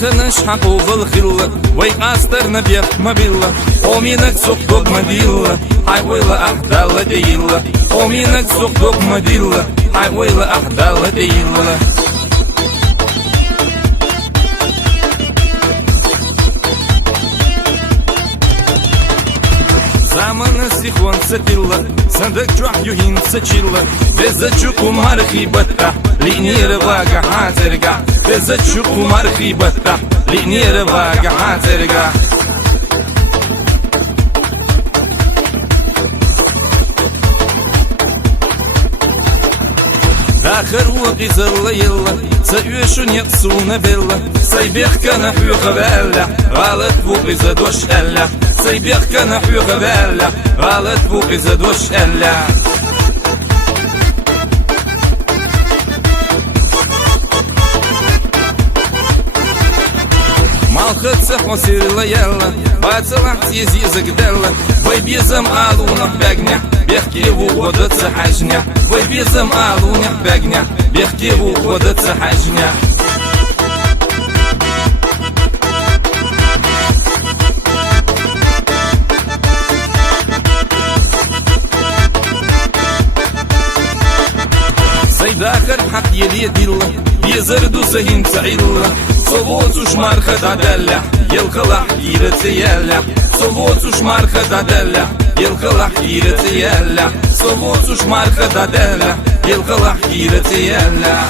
خنش حقوق الخلة ويقاسترنا بيخ مبيلة ومينك سوق مديلة حيويلة أحدالة ديلة ومينك سوق مديلة حيويلة أحدالة ديلة Замана сихон сатила, сандак чуах юхин сачила, безачу кумар хибата, линира вага хазерга, безачу кумар хибата, линира вага хазерга. آخر وقت زلا يلا سيوشن يقصون بلا سيبيخ كان حيوخ بلا غلط بوقي زدوش ألا سيبيخ كان حيوخ بلا غلط بوقي زدوش ألا مالخد سحو سير يلا باتلح تيزي زقدلا ويبيزم آلونح بقنح بيحكي وقودت سحجنح ويبيزم آلونح بقنح بيحكي وقودت سحجنح سيداخر حق يلي ديلا بيزردو سهين تعيلا صوتو شمارخة دادلا يلقلح يرتيالا صوتو شمارخة دادلا يلقلح يرتيالا صوتو شمارخة دادلا يلقلح يرتيالا